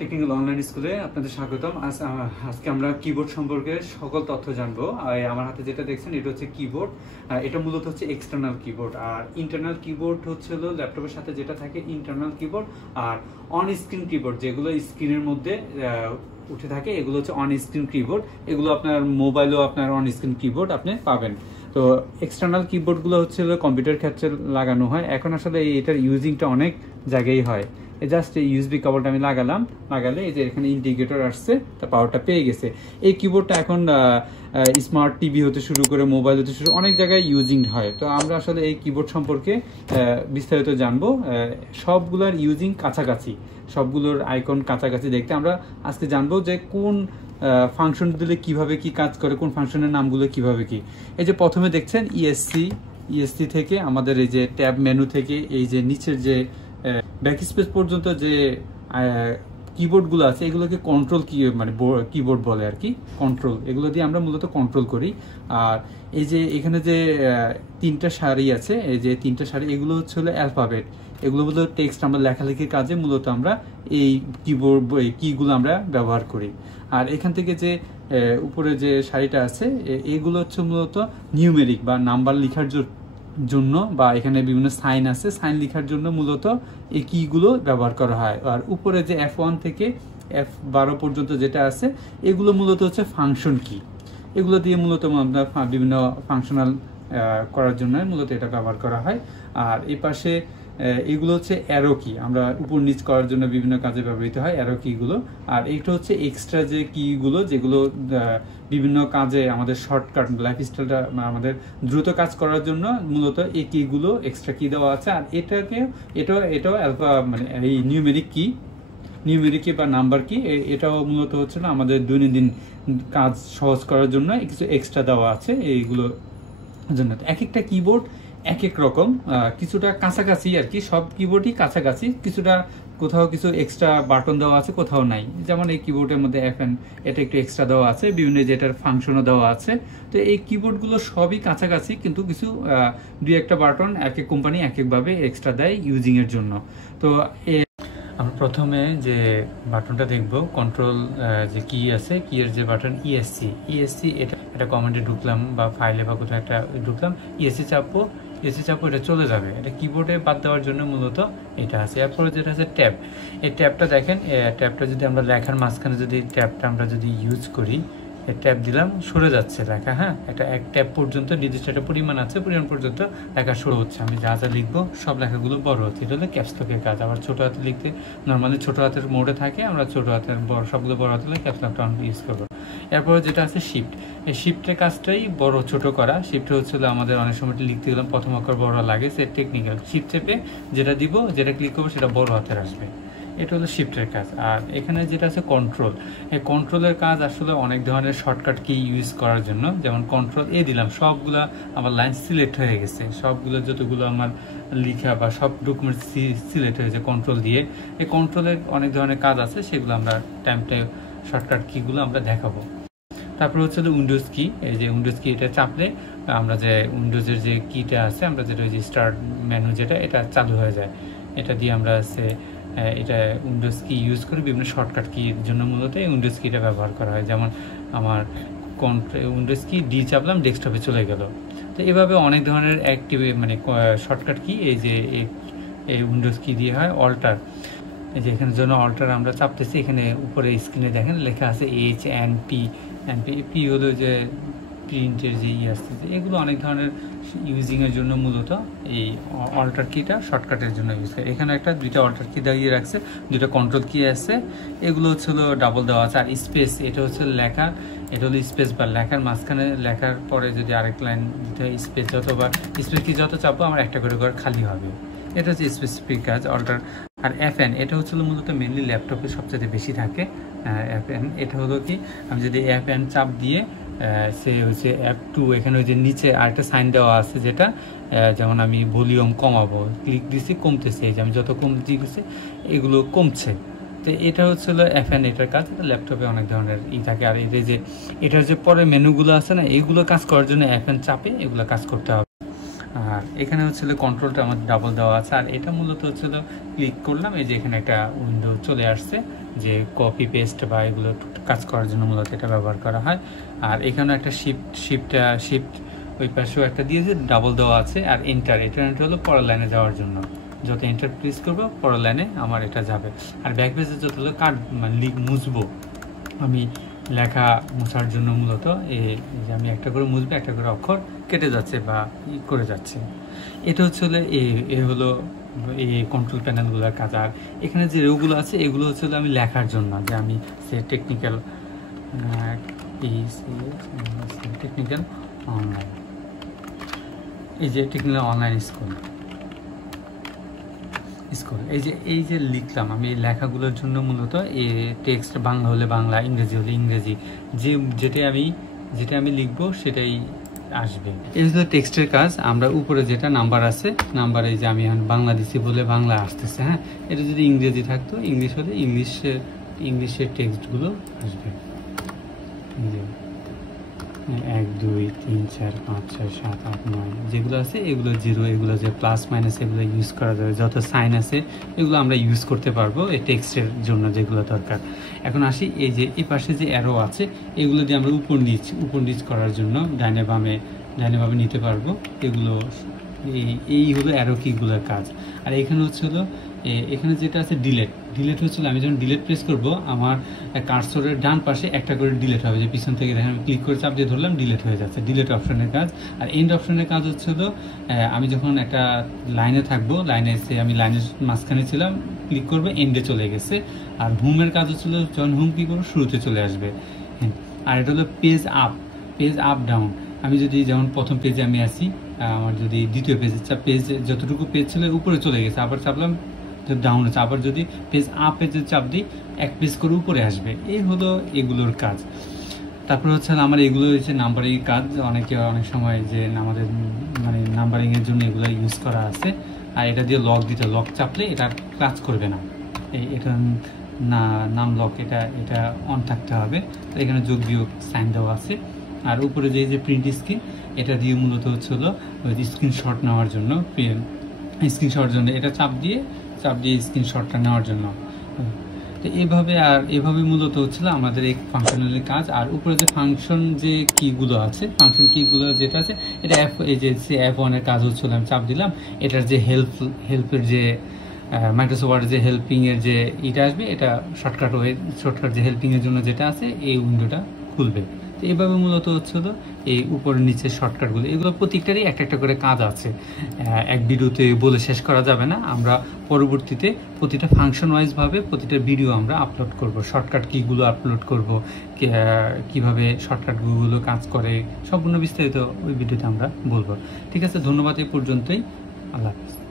Technical online স্কুলে আপনাদের স্বাগতম। আজকে আমরা কিবোর্ড সম্পর্কে সকল তথ্য জানবো। আমার হাতে যেটা দেখছেন এটা হচ্ছে কিবোর্ড। এটা মূলত হচ্ছে এক্সটার্নাল কিবোর্ড, আর ইন্টারনাল কিবোর্ড হচ্ছে হলো ল্যাপটপের সাথে যেটা থাকে ইন্টারনাল কিবোর্ড, আর অন স্ক্রিন কিবোর্ড যেগুলো স্ক্রিনের মধ্যে উঠে থাকে এগুলো হচ্ছে অন স্ক্রিন কিবোর্ড। এগুলো আপনার মোবাইলেও আপনার অন স্ক্রিন কিবোর্ড আপনি পাবেন। তো এক্সটার্নাল কিবোর্ডগুলো হচ্ছে কম্পিউটার ক্ষেত্রে লাগানো হয়। এখন আসলে এটার ইউজিংটা অনেক জায়গায় হয়। জাস্ট এই ইউএসবি কেবলটা আমি লাগালে এই যে এখানে ইন্ডিকেটর আসছে, তার পাওয়ারটা পেয়ে গেছে। এই কিবোর্ডটা এখন স্মার্ট টিভি হতে শুরু করে মোবাইল হতে শুরু অনেক জায়গায় ইউজিং হয়। তো আমরা আসলে এই কিবোর্ড সম্পর্কে বিস্তারিত জানবো। সবগুলোর ইউজিং কাছাকাছি, সবগুলোর আইকন কাছাকাছি দেখতে আমরা আজকে জানবো যে কোন ফাংশন দিলে কিভাবে কি কাজ করে, কোন ফাংশনের নামগুলো কিভাবে কি। এই যে প্রথমে দেখছেন ইএসসি থেকে আমাদের এই যে ট্যাব মেনু থেকে এই যে নিচের যে ব্যাক স্পেস পর্যন্ত যে কিবোর্ডগুলো আছে এগুলোকে কন্ট্রোল কি মানে কিবোর্ড বলে আর কি। কন্ট্রোল এগুলো দিয়ে আমরা মূলত কন্ট্রোল করি। আর এই যে এখানে যে তিনটা সারি আছে, এই যে তিনটা সারি এগুলো হচ্ছে হলো অ্যালফাবেট। এগুলো মূলত টেক্সট আমরা লেখালেখির কাজে মূলত আমরা এই কিবোর্ড কিগুলো আমরা ব্যবহার করি। আর এখান থেকে যে উপরে যে সারিটা আছে এগুলো হচ্ছে মূলত নিউমেরিক বা নাম্বার লেখার জন্য, বা এখানে বিভিন্ন সাইন আছে, সাইন লেখার জন্য মূলত এই কিগুলো ব্যবহার করা হয়। আর উপরে যে F1 থেকে F12 পর্যন্ত যেটা আছে এগুলো মূলত হচ্ছে ফাংশন কি। এগুলো দিয়ে মূলত আমরা বিভিন্ন ফাংশনাল করার জন্য মূলত এটা ব্যবহার করা হয়। আর এই পাশে এগুলো হচ্ছে অ্যারো কি, আমরা উপর নিচ করার জন্য বিভিন্ন কাজে ব্যবহৃত হয় অ্যারো কিগুলো। আর এইটা হচ্ছে এক্সট্রা যে কিগুলো যেগুলো বিভিন্ন কাজে আমাদের শর্টকাট লাইফস্টাইলটা আমাদের দ্রুত কাজ করার জন্য মূলত এই কিগুলো এক্সট্রা কি দেওয়া আছে। আর এটাও অ্যালফা মানে এই নিউমেরিক কি বা নাম্বার কি, এটাও মূলত হচ্ছে না আমাদের দৈনন্দিন কাজ সহজ করার জন্য কিছু এক্সট্রা দেওয়া আছে এইগুলোর জন্য। এক একটা কিবোর্ড এক এক রকম, কিছুটা কাছাকাছি আর কি, সব কিবোর্ডই কাছাকাছি, কিছুটা কোথাও কিছু এক্সট্রা বাটন দেওয়া আছে, কোথাও নাই। যেমন এই কিবোর্ডের মধ্যে FN এটা একটু এক্সট্রা দেওয়া আছে, বিভিন্ন যেটার ফাংশনও দেওয়া আছে। তো এই কিবোর্ডগুলো সবই কাছাকাছি, কিন্তু কিছু দুই একটা বাটন এক এক কোম্পানি এক একভাবে এক্সট্রা দেয় ইউজিংয়ের জন্য। তো আমরা প্রথমে যে বাটনটা দেখব কন্ট্রোল যে কি আছে, কি এর যে বাটন ইএসসি এটা কমেন্টে ঢুকলাম বা ফাইলে বা কোথাও একটা ঢুকলাম, ইএসসি চাপবো, এটা চলে যাবে। এটা কিবোর্ডে বাদ দেওয়ার জন্য মূলত এটা আছে। এরপরে যেটা আছে ট্যাব, এই ট্যাবটা দেখেন, ট্যাবটা যদি আমরা লেখার মাঝখানে যদি ট্যাবটা আমরা যদি ইউজ করি, ট্যাব দিলাম সরে যাচ্ছে লেখা। হ্যাঁ, এটা এক ট্যাব পর্যন্ত নির্দিষ্ট একটা পরিমাণ আছে, পরিমাণ পর্যন্ত লেখা শুরু হচ্ছে। আমি যা যা লিখবো সব লেখাগুলো বড় হচ্ছে, এটা হলো ক্যাপস লকের কাজ। আবার ছোটো হাতে লিখতে নর্মালি ছোটো হাতের মোডে থাকে, আমরা ছোটো হাতের সবগুলো বড় হাতে ক্যাপস লকটা ইউজ করবো। এরপরে যেটা আছে শিফট, এই শিফটের কাজটাই বড় ছোট করা। শিফট হচ্ছিল আমাদের অনেক সময় লিখতে গেলাম প্রথম অক্ষর বড় লাগে, সে টেকনিক্যাল। শিফট চেপে যেটা দিব, যেটা ক্লিক করবো সেটা বড় হাতের আসবে, এটা হলো শিফটের কাজ। আর এখানে যেটা আছে কন্ট্রোল, এই কন্ট্রোলের কাজ আসলে অনেক ধরনের শর্টকাট কি ইউজ করার জন্য। যেমন কন্ট্রোল দিলাম, সবগুলা আমার লাইন সিলেক্ট হয়ে গেছে, সবগুলো যতগুলো আমার লিখা বা সব ডকুমেন্ট সিলেক্ট হয়েছে কন্ট্রোল দিয়ে। এই কন্ট্রোলের অনেক ধরনের কাজ আছে, সেগুলো আমরা শর্টকাট কিগুলো আমরা দেখাবো। তারপরে হচ্ছে উইন্ডোজ কি, এই যে উইন্ডোজ কি এটা চাপলে আমরা যে উইন্ডোজের যে কিটা আছে, আমরা যেটা ওই যে স্টার্ট মেনু যেটা এটা চালু হয়ে যায়। এটা দিয়ে আমরা এটা উইন্ডোজ কি ইউজ করে বিভিন্ন শর্টকাট কির জন্য মূলত এই উইন্ডোজ কিটা ব্যবহার করা হয়। যেমন আমার উইন্ডোজ কি ডি চাপলাম, ডেস্কটপে চলে গেল। তো এভাবে অনেক ধরনের অ্যাক্টিভ মানে শর্টকাট কি এই যে এই উইন্ডোজ কি দিয়ে হয়। অল্টার, এই যে এখানে জন্য অল্টার আমরা চাপতেছি, এখানে উপরে স্ক্রিনে দেখেন লেখা আছে HNP হলো যে প্রিন্টের যে আসছে, এগুলো অনেক ধরনের ইউজিংয়ের জন্য মূলত এই অল্টার কিটা শর্টকাটের জন্য ইউজ করে। এখানে দুইটা অল্টার কি দিয়ে রাখছে, দুইটা কন্ট্রোল কি আছে, এগুলো হচ্ছে ডাবল দেওয়া আছে। আর স্পেস, এটা হচ্ছে লেখা, এটা হলো স্পেস বা লেখার মাঝখানে লেখার পরে যদি আরেক লাইন দিতে হয় স্পেস স্পেস কি যত চাপবো আমার একটা করে খালি হবে, এটা হচ্ছে স্পেসিফিক কাজ অল্টার। আর FN, এটা হচ্ছে মূলত মেনলি ল্যাপটপে সবচেয়ে বেশি থাকে। FN এটা হলো কি, আমি যদি FN চাপ দিয়ে সে হচ্ছে F2, এখানে ওই যে নিচে আরেকটা সাইন দেওয়া আছে যেটা, যেমন আমি ভলিউম কমাবো, ক্লিক দিছি কমতেছে, এই যে আমি যত কম দিয়েছি এগুলো কমছে। তো এটা হচ্ছে FN, এটার কাজ। ল্যাপটপে অনেক ধরনের থাকে। আর এটার যে পরে মেনুগুলো আছে না, এইগুলো কাজ করার জন্য FN চাপে এগুলো কাজ করতে হবে। আর এখানে হচ্ছিল কন্ট্রোলটা আমার ডাবল দেওয়া আছে, আর এটা মূলত হচ্ছিল ক্লিক করলাম, এই যে এখানে একটা উইন্ডো চলে আসছে যে কপি পেস্ট বা এগুলো কাজ করার জন্য মূলত এটা ব্যবহার করা হয়। আর এখানে একটা শিফট ওই পাশেও একটা দিয়েছে, ডাবল দেওয়া আছে, আর এন্টার, এটা হলো পরের লাইনে যাওয়ার জন্য, যত এন্টার প্রেস করবো পরের লাইনে আমার এটা যাবে। আর ব্যাক পেজে যত হলো মুছবো আমি লেখা মোছার জন্য মূলত এই যে আমি একটা করে মুছবে, একটা করে অক্ষর কেটে যাচ্ছে বা করে যাচ্ছে। এটা হচ্ছে এ হলো এই কন্ট্রোল প্যানেলগুলোর কাজ। আর এখানে যে রোগুলো আছে এগুলো হচ্ছে আমি লেখার জন্য, যে আমি সে টেকনিক্যাল অনলাইন, এই যে টেকনিক্যাল অনলাইন স্কুল, এই যে লিখলাম আমি এই লেখাগুলোর জন্য মূলত এই টেক্সট বাংলা হলে বাংলা, ইংরেজি হলে ইংরেজি, যেটা আমি লিখবো সেটাই আসবে। এই হলো টেক্সটের কাজ। আমরা উপরে যেটা নাম্বার আছে, নাম্বারে যে আমি এখন বাংলা দিচ্ছি বলে বাংলা আসতেছে, হ্যাঁ, এটা যদি ইংরেজি থাকতো ইংলিশ হলে ইংলিশের টেক্সটগুলো আসবে। 1 2 3 4 5 6 7 8 9 যেগুলো আছে এগুলো জিরো, এগুলো যে প্লাস মাইনাস এগুলো ইউজ করা যাবে, যত সাইন আছে এগুলো আমরা ইউজ করতে পারবো এই টেক্সটের জন্য যেগুলো দরকার। এখন আসি এই যে এই পাশে যে অ্যারো আছে এগুলো দিয়ে আমরা উপর নিচ করার জন্য ডাইনে বামে নিতে পারবো। এগুলো এই হলো অ্যারো কিগুলোর কাজ। আর এখানে হচ্ছে হলো এখানে যেটা আছে ডিলেট হচ্ছিল, আমি যখন ডিলেট প্রেস করব আমার কার্সরের ডান পাশে একটা করে ডিলেট হবে, যে পিছন থেকে দেখেন আমি ক্লিক করে চাপ দিয়ে ধরলাম ডিলেট হয়ে যাচ্ছে, ডিলেট অপশনের কাজ। আর এন্ড অপশনের কাজ হচ্ছে হলো আমি যখন একটা লাইনে থাকবো, লাইনে এসে আমি লাইনের মাঝখানে ছিলাম, ক্লিক করবে এন্ডে চলে গেছে। আর হোমের কাজ হচ্ছিল যখন হোম কি করবো শুরুতে চলে আসবে। আর এটা হলো পেজ আপ ডাউন, আমি যদি যেমন প্রথম পেজে আমি আসি, আমার যদি দ্বিতীয় পেজ যতটুকু পেজ ছিল উপরে চলে গেছে, আবার চাপলাম ডাউন আছে, আবার যদি পেজ আপে যদি চাপ দিই এক পেজ করে উপরে আসবে। এই হলো এগুলোর কাজ। তারপর হচ্ছে আমার এগুলো হচ্ছে নাম্বারিং কাজ, অনেক সময় যে আমাদের মানে নাম্বারিংয়ের জন্য এগুলো ইউজ করা আছে। আর এটা দিয়ে লক চাপলে এটা কাজ করবে না, এটা নাম লক, এটা অন থাকতে হবে। তো এখানে যোগ বিয়োগ সাইন দেওয়া আছে। আর উপরে যে প্রিন্ট স্ক্রিন, এটা দিয়ে মূলত হচ্ছে হলো স্ক্রিনশট নেওয়ার জন্য, এটা চাপ দিয়ে স্ক্রিনশটটা নেওয়ার জন্য। তো এভাবে মূলত হচ্ছিল আমাদের এই ফাংশনালের কাজ। আর উপরে যে ফাংশন যে কিগুলো আছে, ফাংশন কিগুলো যেটা আছে এটা F1 এর কাজ হচ্ছিল, আমি চাপ দিলাম, এটার যে হেল্পের যে মাইক্রোসফট ওয়ার্ডের যে হেল্পিং এর যে এটা আসবে, এটা শর্টকাট যে হেল্পিং এর জন্য যেটা আছে এই উইন্ডোটা খুলবে। তো এইভাবে মূলত হচ্ছে তো এই উপরের নিচের শর্টকাটগুলো, এগুলো প্রত্যেকটারই একটা করে কাজ আছে, এক ভিডিওতে বলে শেষ করা যাবে না। আমরা পরবর্তীতে প্রতিটা ফাংশন ওয়াইজ ভাবে প্রতিটা ভিডিও আমরা আপলোড করব, শর্টকাট কিগুলো আপলোড করব, কিভাবে শর্টকাটগুলো কাজ করে, সম্পূর্ণ বিস্তারিত ওই ভিডিওতে আমরা বলবো। ঠিক আছে, ধন্যবাদ, এই পর্যন্তই, আল্লাহ হাফেজ।